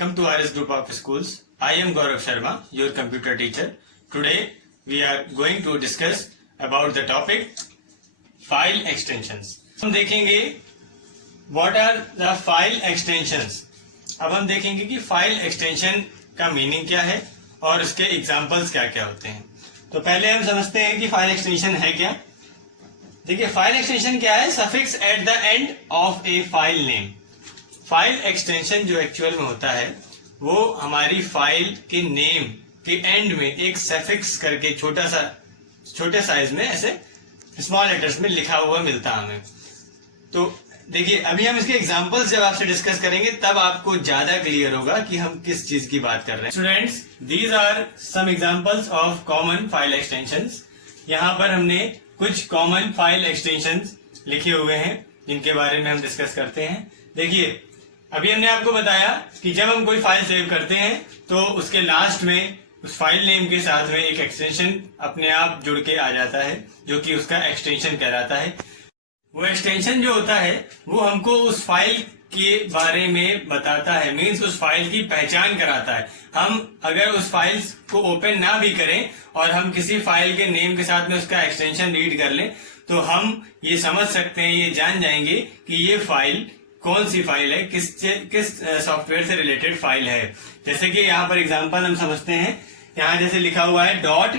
Welcome to RS Group of Schools. I am Gaurav Sharma, your computer teacher. Today we are going to discuss about the topic file extensions. हम देखेंगे what are the file extensions. अब हम देखेंगे कि file extension का meaning क्या है और उसके एग्जांपल्स क्या क्या होते हैं. तो पहले हम समझते हैं कि फाइल एक्सटेंशन है क्या. देखिए फाइल एक्सटेंशन क्या है. Suffix at the end of A file name. File extension जो एक्चुअल में होता है वो हमारी फाइल के नेम के एंड में एक सफिक्स करके छोटे साइज में ऐसे स्मॉल लेटर्स में लिखा हुआ मिलता है हमें. तो देखिए अभी हम इसके एग्जांपल्स जब आपसे डिस्कस करेंगे तब आपको ज्यादा क्लियर होगा कि हम किस चीज की बात कर रहे हैं. Students, these are some examples of common file extensions. यहाँ पर हमने कुछ कॉमन फाइल एक्सटेंशंस लिखे हुए हैं जिनके बारे में हम डिस्कस करते हैं. देखिए अभी हमने आपको बताया कि जब हम कोई फाइल सेव करते हैं तो उसके लास्ट में उस फाइल नेम के साथ में एक एक्सटेंशन अपने आप जुड़ के आ जाता है जो कि उसका एक्सटेंशन कहलाता है. वो एक्सटेंशन जो होता है वो हमको उस फाइल के बारे में बताता है, मीन्स उस फाइल की पहचान कराता है. हम अगर उस फाइल को ओपन ना भी करें और हम किसी फाइल के नेम के साथ में उसका एक्सटेंशन रीड कर लें तो हम ये समझ सकते हैं, ये जान जाएंगे कि ये फाइल कौन सी फाइल है, किस सॉफ्टवेयर से रिलेटेड फाइल है. जैसे कि यहाँ पर एग्जांपल हम समझते हैं. यहाँ जैसे लिखा हुआ है .doc.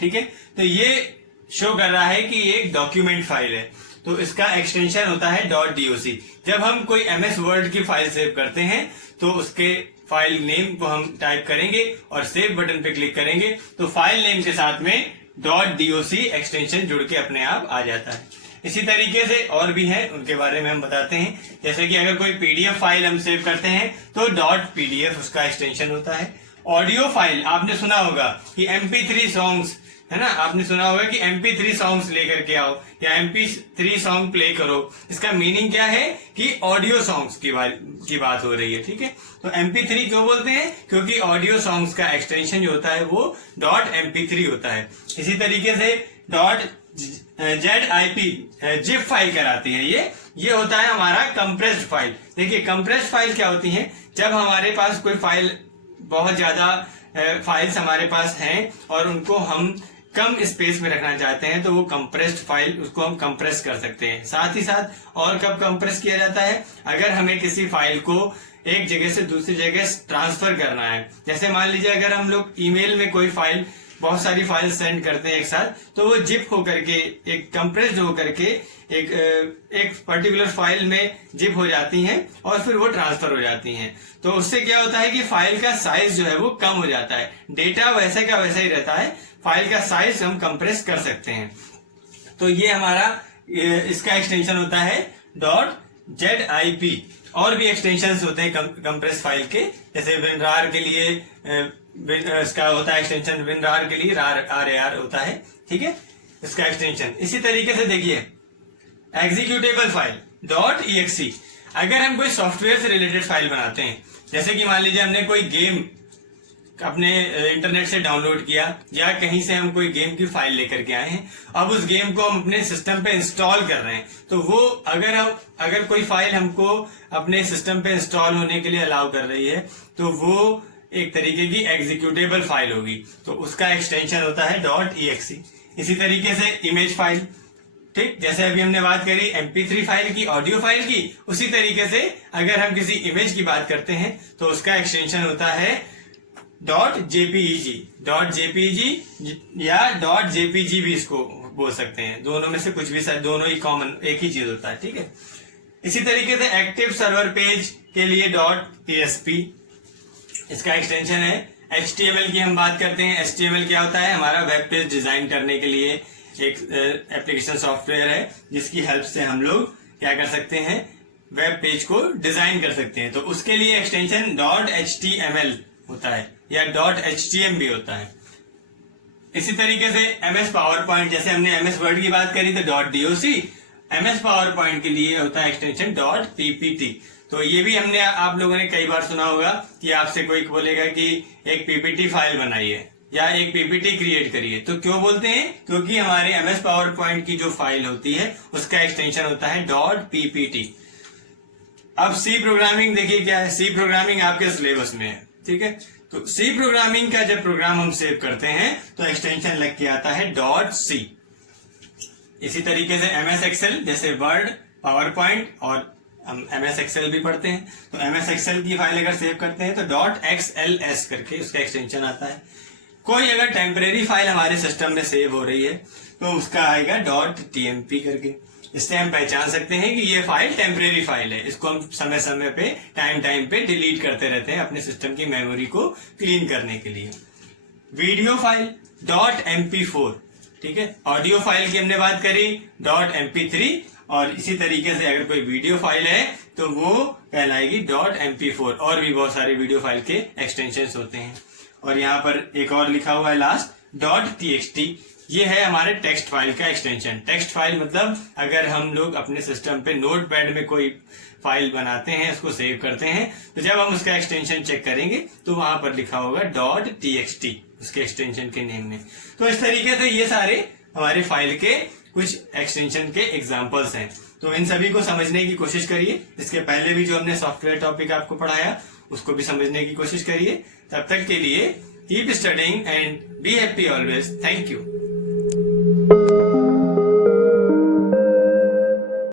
ठीक है, तो ये शो कर रहा है कि ये एक डॉक्यूमेंट फाइल है तो इसका एक्सटेंशन होता है .doc. जब हम कोई MS वर्ड की फाइल सेव करते हैं तो उसके फाइल नेम को हम टाइप करेंगे और सेव बटन पे क्लिक करेंगे तो फाइल नेम के साथ में .doc एक्सटेंशन जुड़ के अपने आप आ जाता है. इसी तरीके से और भी है, उनके बारे में हम बताते हैं. जैसे कि अगर कोई PDF फाइल हम सेव करते हैं तो .pdf उसका एक्सटेंशन होता है. ऑडियो फाइल आपने सुना होगा कि MP3 सॉन्ग्स है ना, आपने सुना होगा कि MP3 सॉन्ग्स लेकर के आओ या MP3 सॉन्ग प्ले करो. इसका मीनिंग क्या है कि ऑडियो सॉन्ग्स की बात हो रही है. ठीक है, तो MP3 क्यों बोलते हैं? क्योंकि ऑडियो सॉन्ग्स का एक्सटेंशन जो होता है वो .mp3 होता है. इसी तरीके से .zip जिप फाइल कराती है. ये होता है हमारा कंप्रेस्ड फाइल. देखिए कंप्रेस्ड फाइल क्या होती है? जब हमारे पास कोई फाइल, बहुत ज्यादा फाइल्स हमारे पास हैं और उनको हम कम स्पेस में रखना चाहते हैं तो वो कंप्रेस्ड फाइल, उसको हम कंप्रेस कर सकते हैं. साथ ही साथ और कब कंप्रेस किया जाता है? अगर हमें किसी फाइल को एक जगह से दूसरी जगह ट्रांसफर करना है. जैसे मान लीजिए अगर हम लोग ईमेल में कोई फाइल, बहुत सारी फाइल सेंड करते हैं एक साथ, तो वो जिप होकर के, एक कंप्रेस्ड होकर के एक पर्टिकुलर फाइल में जिप हो जाती हैं और फिर वो ट्रांसफर हो जाती हैं. तो उससे क्या होता है कि फाइल का साइज जो है वो कम हो जाता है. डेटा वैसे का वैसा ही रहता है, फाइल का साइज हम कंप्रेस कर सकते हैं. तो ये हमारा इसका एक्सटेंशन होता है .zip. और भी एक्सटेंशंस होते हैं कंप्रेस फाइल के. जैसे WinRAR के लिए इसका होता है एक्सटेंशन, WinRAR के लिए RAR होता है. ठीक है, इसका एक्सटेंशन. इसी तरीके से देखिए एग्जीक्यूटेबल फाइल .exe. अगर हम कोई सॉफ्टवेयर से रिलेटेड फाइल बनाते हैं, जैसे कि मान लीजिए हमने कोई गेम अपने इंटरनेट से डाउनलोड किया या कहीं से हम कोई गेम की फाइल लेकर के आए हैं, अब उस गेम को हम अपने सिस्टम पे इंस्टॉल कर रहे हैं, तो वो अगर कोई फाइल हमको अपने सिस्टम पे इंस्टॉल होने के लिए अलाउ कर रही है तो वो एक तरीके की एग्जीक्यूटेबल फाइल होगी. तो उसका एक्सटेंशन होता है .exe. इसी तरीके से इमेज फाइल. ठीक, जैसे अभी हमने बात करी MP3 फाइल की, ऑडियो फाइल की, उसी तरीके से अगर हम किसी इमेज की बात करते हैं तो उसका एक्सटेंशन होता है .jpeg. या .jpg भी इसको बोल सकते हैं. दोनों में से कुछ भी, दोनों ही कॉमन एक ही चीज होता है. ठीक है, इसी तरीके से एक्टिव सर्वर पेज के लिए .asp इसका एक्सटेंशन है. HTML की हम बात करते हैं. HTML क्या होता है? हमारा वेब पेज डिजाइन करने के लिए एक एप्लीकेशन सॉफ्टवेयर है जिसकी हेल्प से हम लोग क्या कर सकते हैं? वेब पेज को डिजाइन कर सकते हैं. तो उसके लिए एक्सटेंशन .html होता है या .htm भी होता है. इसी तरीके से MS पावर पॉइंट, जैसे हमने MS वर्ड की बात करी तो .doc. MS पावर पॉइंट के लिए होता है एक्सटेंशन .ppt. तो ये भी हमने, आप लोगों ने कई बार सुना होगा कि आपसे कोई बोलेगा कि एक PPT फाइल बनाइए या एक PPT क्रिएट करिए. तो क्यों बोलते हैं? क्योंकि हमारे MS पावर पॉइंट की जो फाइल होती है उसका एक्सटेंशन होता है .ppt. अब सी प्रोग्रामिंग देखिए क्या है, सी प्रोग्रामिंग आपके सिलेबस में है, ठीक है। तो सी प्रोग्रामिंग का जब प्रोग्राम हम सेव करते हैं तो एक्सटेंशन लग के आता है .c। इसी तरीके से एमएस एक्सेल, जैसे वर्ड, पावर पॉइंट, और हम एमएस एक्सेल भी पढ़ते हैं, तो एमएस एक्सेल की फाइल अगर सेव करते हैं तो .xls करके उसका एक्सटेंशन आता है। कोई अगर टेम्परेरी फाइल हमारे सिस्टम में सेव हो रही है तो उसका आएगा .tmp करके। इससे हम पहचान सकते हैं कि ये फाइल टेम्परेरी फाइल है, इसको हम समय समय पे टाइम पे डिलीट करते रहते हैं अपने सिस्टम की मेमोरी को क्लीन करने के लिए। वीडियो फाइल .mp4, ठीक है। ऑडियो फाइल की हमने बात करी .mp3, और इसी तरीके से अगर कोई वीडियो फाइल है तो वो कहलाएगी .mp4। और भी बहुत सारे वीडियो फाइल के एक्सटेंशंस होते हैं। और यहाँ पर एक और लिखा हुआ है लास्ट .txt, ये है हमारे टेक्स्ट फाइल का एक्सटेंशन। टेक्स्ट फाइल मतलब अगर हम लोग अपने सिस्टम पे नोटपैड में कोई फाइल बनाते हैं, उसको सेव करते हैं, तो जब हम उसका एक्सटेंशन चेक करेंगे तो वहां पर लिखा होगा .txt उसके एक्सटेंशन के नेम में। तो इस तरीके से ये सारे हमारे फाइल के कुछ एक्सटेंशन के एग्जांपल्स हैं। तो इन सभी को समझने की कोशिश करिए। इसके पहले भी जो हमने सॉफ्टवेयर टॉपिक आपको पढ़ाया उसको भी समझने की कोशिश करिए। तब तक के लिए keep studying and be happy always. Thank you.